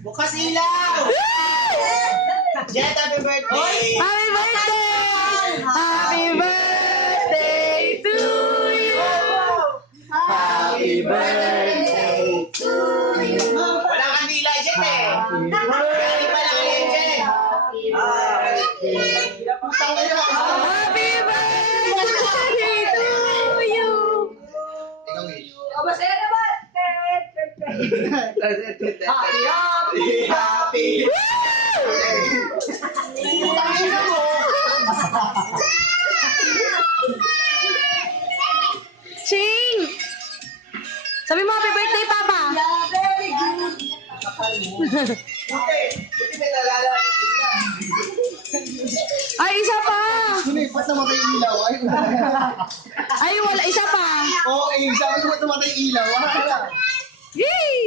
Bukas ilaw! Jet, happy birthday! Happy birthday! Happy birthday to you! Happy birthday to you! Walang kandila, Jet eh! Kaya pa lang yan, Jet! Happy birthday to you! Masaya naman! Happy, happy! Tangina mo! Ching! Sabi mo happy birthday, Papa! Very good! Buti may nalala. Ay, isa pa! Ba't namatay ilaw? Ay, wala, isa pa! Oo, sabi ko ba't namatay ilaw? Yay!